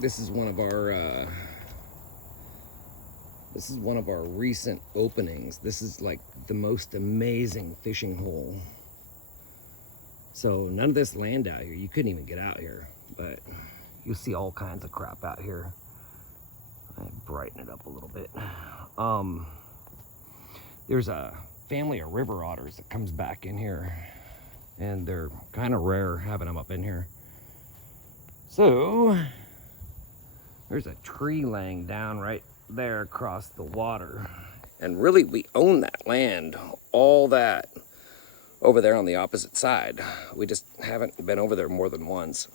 This is one of our recent openings. This is like the most amazing fishing hole. So none of this land out here, you couldn't even get out here, but you'll see all kinds of crap out here. I brighten it up a little bit. There's a family of river otters that comes back in here, and they're kind of rare having them up in here. So there's a tree laying down right there across the water, and really we own that land, all that over there on the opposite side. We just haven't been over there more than once.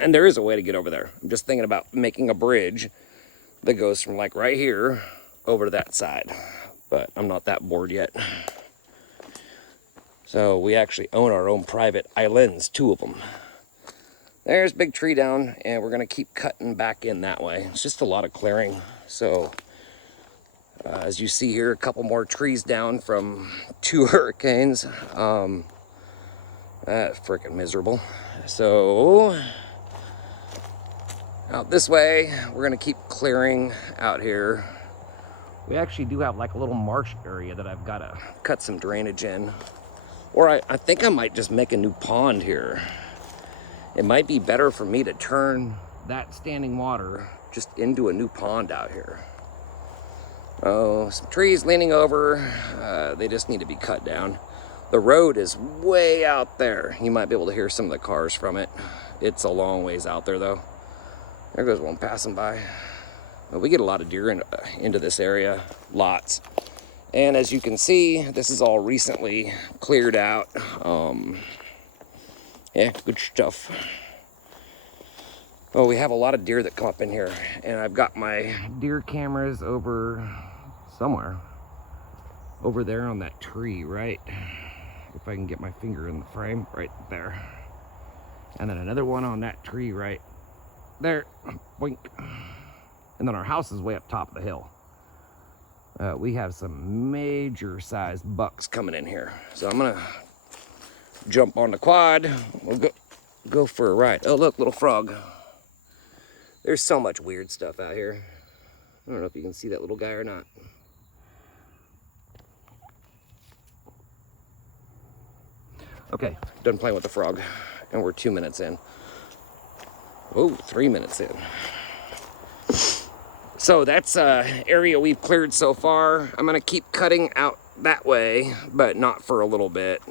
And there is a way to get over there. I'm just thinking about making a bridge that goes from like right here over to that side, but I'm not that bored yet. So we actually own our own private islands, 2 of them. There's a big tree down, and we're gonna keep cutting back in that way. It's just a lot of clearing. So as you see here, a couple more trees down from 2 hurricanes. That's freaking miserable. So out this way, we're gonna keep clearing out here. We actually do have like a little marsh area that I've gotta cut some drainage in. Or I think I might just make a new pond here. It might be better for me to turn that standing water just into a new pond out here. Oh, some trees leaning over. They just need to be cut down. The road is way out there. You might be able to hear some of the cars from it. It's a long ways out there though. There goes one passing by. But we get a lot of deer into this area, lots. And as you can see, this is all recently cleared out. Yeah, good stuff. Oh, we have a lot of deer that come up in here, and I've got my deer cameras over somewhere. Over there on that tree, right? If I can get my finger in the frame, right there. And then another one on that tree right there. Boink. And then our house is way up top of the hill. We have some major sized bucks coming in here. So I'm gonna jump on the quad. We'll go for a ride. Oh look, little frog. There's so much weird stuff out here. I don't know if you can see that little guy or not. Okay, done playing with the frog, and we're 2 minutes in. Oh, 3 minutes in. So that's an area we've cleared so far. I'm gonna keep cutting out that way, but not for a little bit.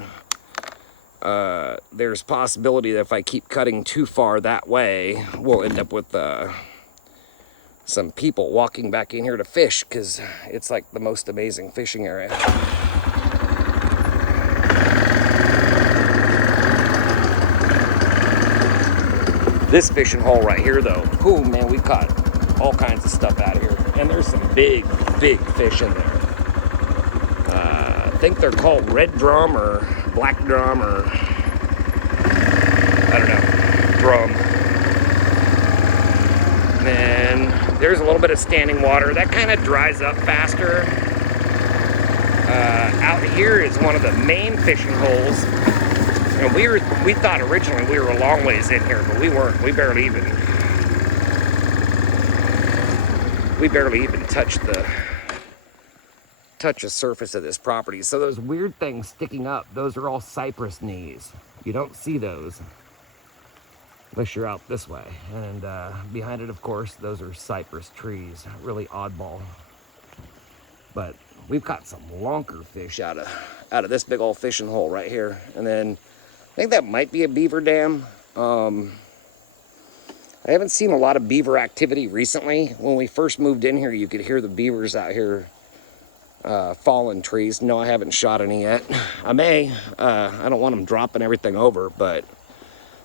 There's possibility that if I keep cutting too far that way, we'll end up with some people walking back in here to fish, because it's like the most amazing fishing area. This fishing hole right here though, oh man, we caught all kinds of stuff out of here. And there's some big, big fish in there. I think they're called red drum or black drum, or I don't know, drum. And then there's a little bit of standing water. That kind of dries up faster. Out here is one of the main fishing holes. And we thought originally we were a long ways in here, but we weren't. We barely even touched the surface of this property. So those weird things sticking up, those are all cypress knees. You don't see those unless you're out this way. And behind it, of course, those are cypress trees. Really oddball. But we've caught some lonker fish out of this big old fishing hole right here. And then I think that might be a beaver dam. I haven't seen a lot of beaver activity recently. When we first moved in here, you could hear the beavers out here falling trees. No, I haven't shot any yet. I may. I don't want them dropping everything over, but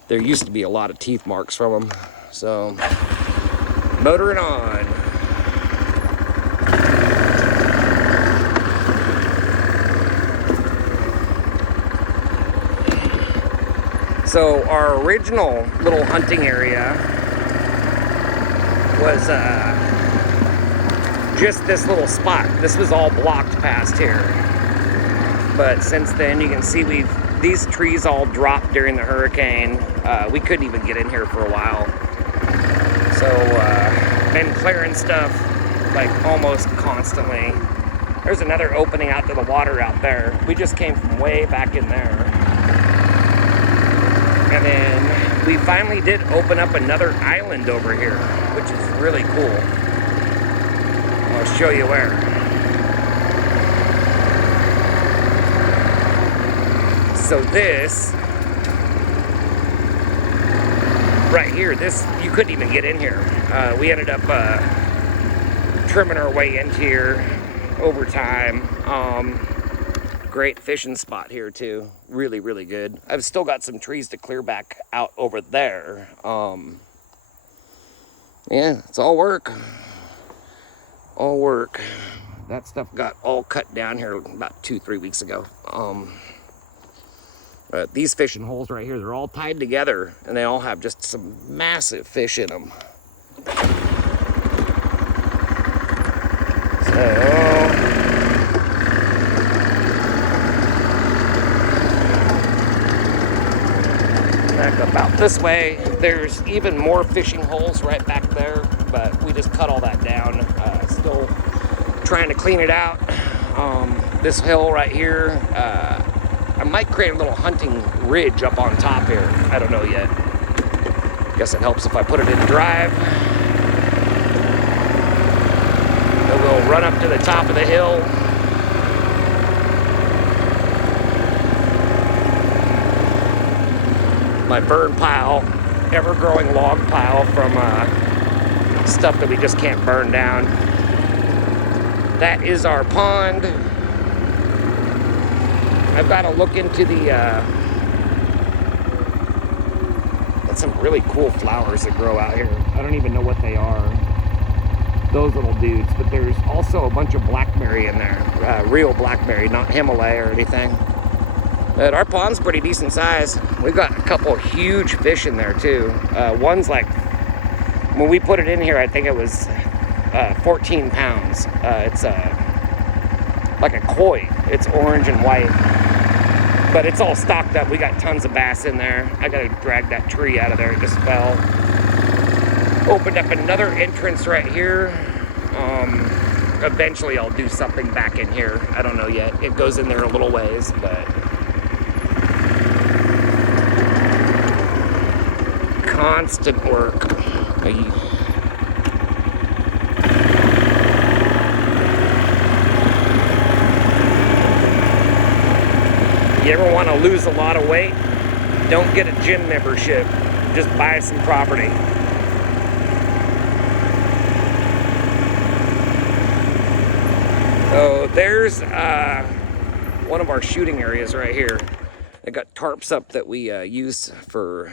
there used to be a lot of teeth marks from them. So, motoring on. So our original little hunting area was just this little spot. This was all blocked past here. But since then, you can see these trees all dropped during the hurricane. We couldn't even get in here for a while. So, been clearing stuff like almost constantly. There's another opening out to the water out there. We just came from way back in there. And then we finally did open up another island over here, which is really cool. I'll show you where. So this, right here, this, you couldn't even get in here. We ended up trimming our way into here over time. Great fishing spot here too. Really, really good. I've still got some trees to clear back out over there. Yeah, it's all work. All work. That stuff got all cut down here about 2-3 weeks ago. These fishing holes right here, they're all tied together and they all have just some massive fish in them. So, back about this way, there's even more fishing holes right back there, but we just cut all that down. Still trying to clean it out. This hill right here, I might create a little hunting ridge up on top here. I don't know yet. Guess it helps if I put it in drive. Then we'll run up to the top of the hill. My burn pile, ever-growing log pile from stuff that we just can't burn down. That is our pond. I've got to look into the, got some really cool flowers that grow out here. I don't even know what they are, those little dudes, but there's also a bunch of blackberry in there, real blackberry, not Himalaya or anything. But our pond's pretty decent size. We've got a couple huge fish in there too. One's like, when we put it in here, I think it was 14 pounds. It's like a koi. It's orange and white. But it's all stocked up. We got tons of bass in there. I gotta drag that tree out of there. It just fell. Opened up another entrance right here. Eventually I'll do something back in here. I don't know yet. It goes in there a little ways, but constant work. You ever want to lose a lot of weight? Don't get a gym membership. Just buy some property. So there's one of our shooting areas right here. I got tarps up that we use for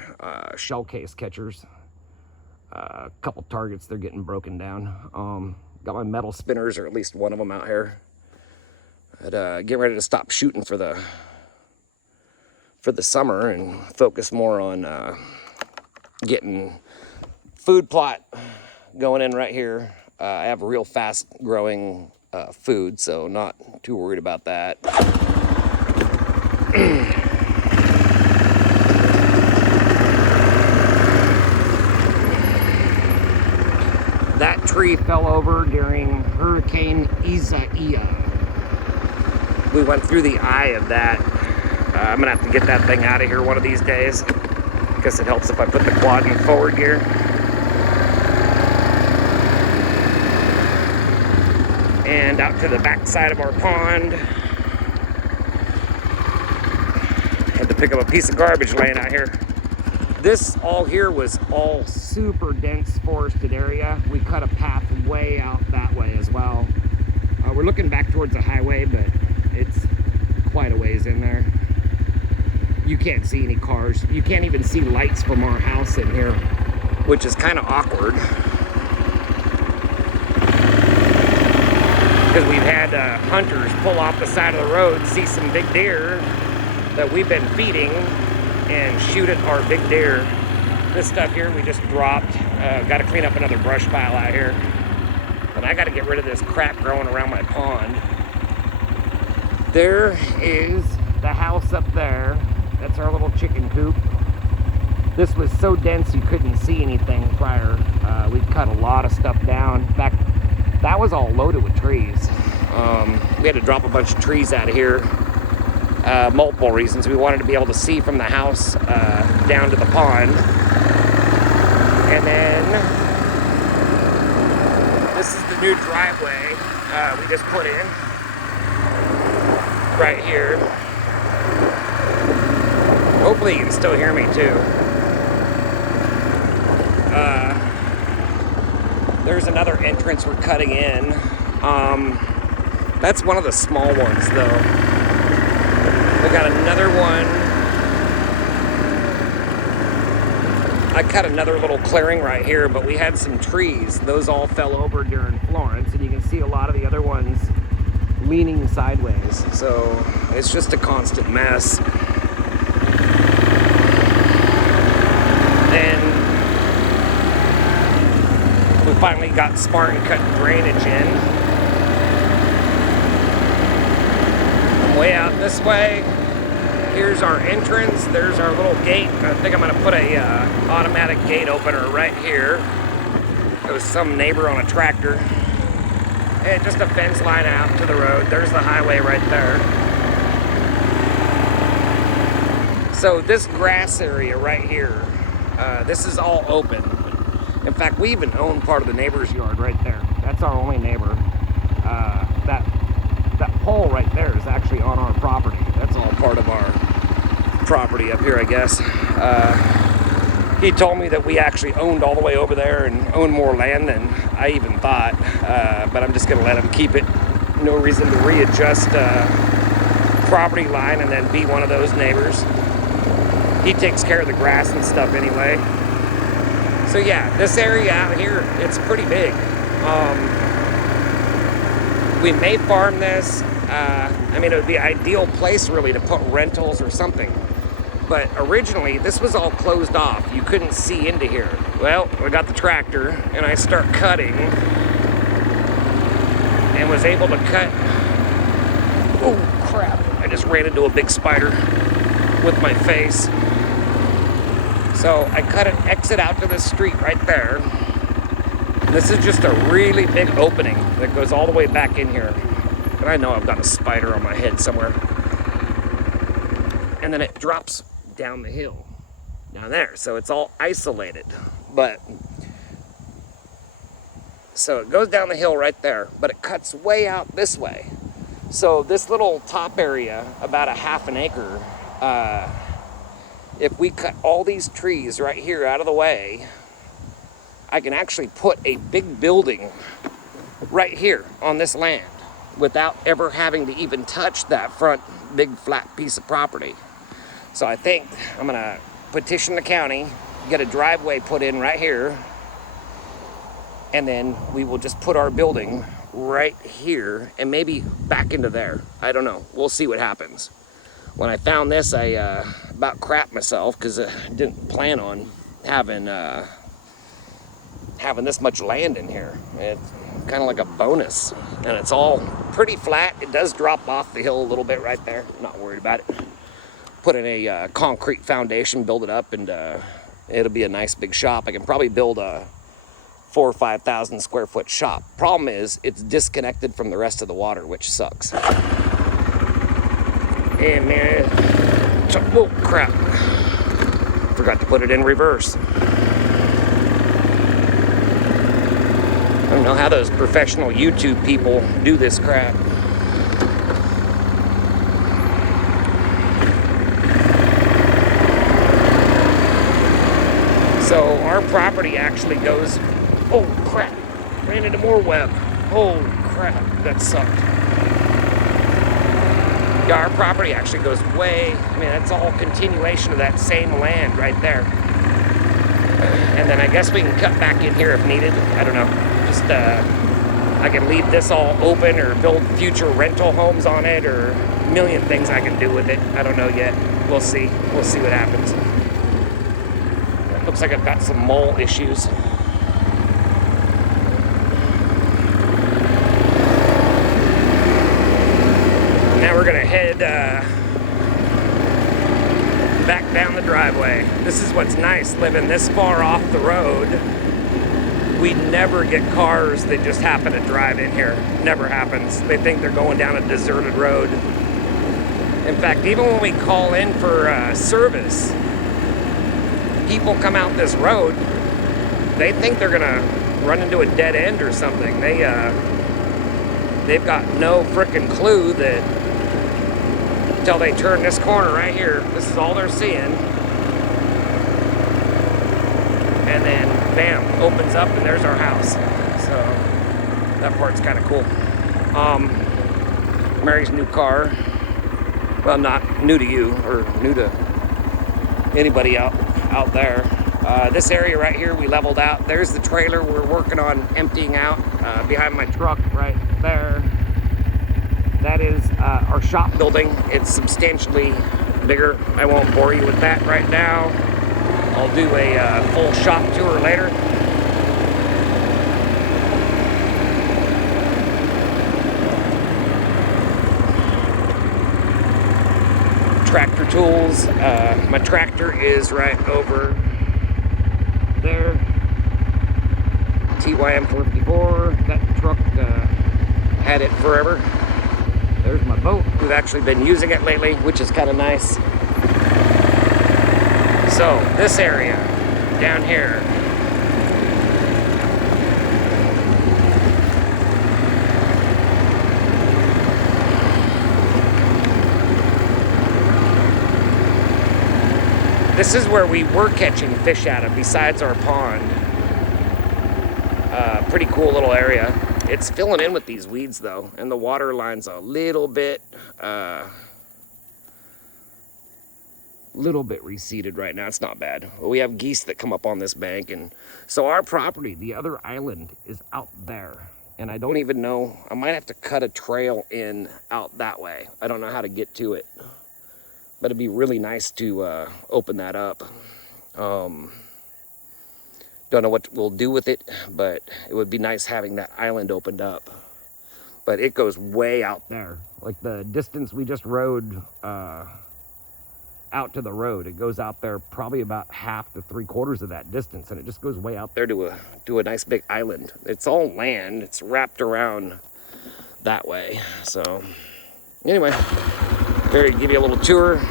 shell case catchers. A couple targets, they're getting broken down. Got my metal spinners, or at least one of them out here. I'd get ready to stop shooting for the summer and focus more on getting food plot going in right here. I have real fast growing food, so not too worried about that. That tree fell over during Hurricane Isaiah. We went through the eye of that. I'm gonna have to get that thing out of here one of these days. Guess it helps if I put the quad in forward gear. And out to the back side of our pond. Had to pick up a piece of garbage laying out here. This all here was all super dense forested area. We cut a path way out that way as well. We're looking back towards the highway, but it's quite a ways in there. You can't see any cars. You can't even see lights from our house in here, which is kind of awkward. Because we've had hunters pull off the side of the road, see some big deer that we've been feeding, and shoot at our big deer. This stuff here we just dropped. Got to clean up another brush pile out here. And I got to get rid of this crap growing around my pond. There is the house up there. That's our little chicken coop. This was so dense you couldn't see anything prior. We cut a lot of stuff down. In fact, that was all loaded with trees. We had to drop a bunch of trees out of here. Multiple reasons. We wanted to be able to see from the house down to the pond. And then this is the new driveway we just put in right here. Hopefully you can still hear me too. There's another entrance we're cutting in. That's one of the small ones though. We got another one. I cut another little clearing right here, but we had some trees. Those all fell over during Florence, and you can see a lot of the other ones leaning sideways. So it's just a constant mess. Then we finally got smart and cut drainage in. Way out this way. Here's our entrance. There's our little gate. I think I'm gonna put a automatic gate opener right here. It was some neighbor on a tractor. And just a fence line out to the road. There's the highway right there. So this grass area right here, this is all open. In fact, we even own part of the neighbor's yard right there. That's our only neighbor. That pole right there is actually on our property. That's all part of our property up here, I guess. He told me that we actually owned all the way over there and owned more land than I even thought. But I'm just gonna let him keep it. No reason to readjust property line and then be one of those neighbors. He takes care of the grass and stuff anyway. So yeah, this area out here, it's pretty big. We may farm this. I mean, it would be an ideal place really to put rentals or something. But originally, this was all closed off. You couldn't see into here. Well, we got the tractor and I start cutting and was able to cut. Oh crap, I just ran into a big spider with my face. So I cut an exit out to this street right there. This is just a really big opening that goes all the way back in here. And I know I've got a spider on my head somewhere. And then it drops down the hill down there. So it's all isolated. But so it goes down the hill right there, but it cuts way out this way. So this little top area, about a half an acre, if we cut all these trees right here out of the way, I can actually put a big building right here on this land without ever having to even touch that front big flat piece of property. So I think I'm gonna petition the county, get a driveway put in right here, and then we will just put our building right here and maybe back into there. I don't know, we'll see what happens. When I found this, I about crapped myself because I didn't plan on having this much land in here. It's kind of like a bonus, and it's all pretty flat. It does drop off the hill a little bit right there. Not worried about it. Put in a concrete foundation, build it up, and it'll be a nice big shop. I can probably build a 4,000 or 5,000 square foot shop. Problem is, it's disconnected from the rest of the water, which sucks. And man, oh crap! Forgot to put it in reverse. I don't know how those professional YouTube people do this crap. So our property actually goes, oh crap, ran into more web. Oh crap, that sucked. Yeah, our property actually goes way, I mean, that's all continuation of that same land right there. And then I guess we can cut back in here if needed. I don't know. Just, I can leave this all open or build future rental homes on it, or a million things I can do with it. I don't know yet. We'll see. We'll see what happens. It looks like I've got some mole issues. Now we're gonna head back down the driveway. This is what's nice, living this far off the road. We never get cars that just happen to drive in here. Never happens. They think they're going down a deserted road. In fact, even when we call in for service, people come out this road, they think they're gonna run into a dead end or something. They've got no frickin' clue that until they turn this corner right here, this is all they're seeing. And then bam, opens up and there's our house. So that part's kind of cool. Mary's new car. Well, not new to you or new to anybody out there. This area right here we leveled out. There's the trailer we're working on emptying out behind my truck right there. That is our shop building. It's substantially bigger. I won't bore you with that right now. I'll do a full shop tour later. Tractor tools. My tractor is right over there. TYM 454. That truck had it forever. There's my boat. We've actually been using it lately, which is kind of nice. So this area down here, this is where we were catching fish out of besides our pond. Pretty cool little area. It's filling in with these weeds though, and the water line's a little bit receded right now. It's not bad. We have geese that come up on this bank, and so our property, the other island, is out there. And I don't even know, I might have to cut a trail in out that way. I don't know how to get to it, but it'd be really nice to open that up. Don't know what we'll do with it, but it would be nice having that island opened up. But it goes way out there. Like the distance we just rode out to the road, it goes out there probably about half to 3/4 of that distance, and it just goes way out there to a nice big island. It's all land. It's wrapped around that way. So anyway, there to give you a little tour.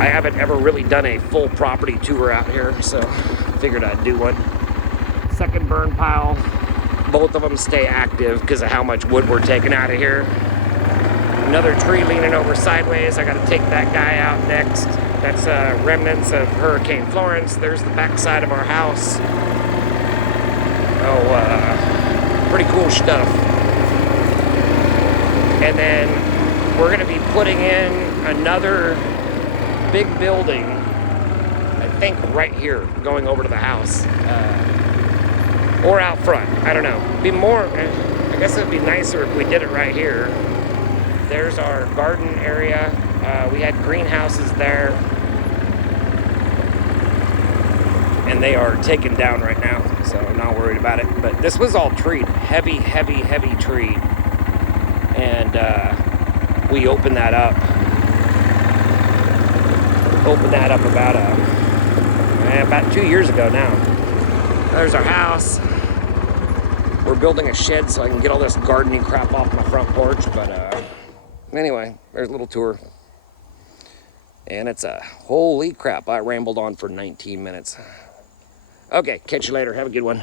I haven't ever really done a full property tour out here, so figured I'd do one. Second burn pile. Both of them stay active because of how much wood we're taking out of here. Another tree leaning over sideways. I got to take that guy out next. That's remnants of Hurricane Florence. There's the back side of our house. Oh, pretty cool stuff. And then we're going to be putting in another big building, I think right here, going over to the house. Or out front. I don't know. Be more, I guess it'd be nicer if we did it right here. There's our garden area. We had greenhouses there, and they are taken down right now, so I'm not worried about it. But this was all treed, heavy treed, and we opened that up. About 2 years ago now. There's our house. We're building a shed so I can get all this gardening crap off my front porch, but anyway, there's a little tour. And it's holy crap, I rambled on for 19 minutes. Okay, catch you later. Have a good one.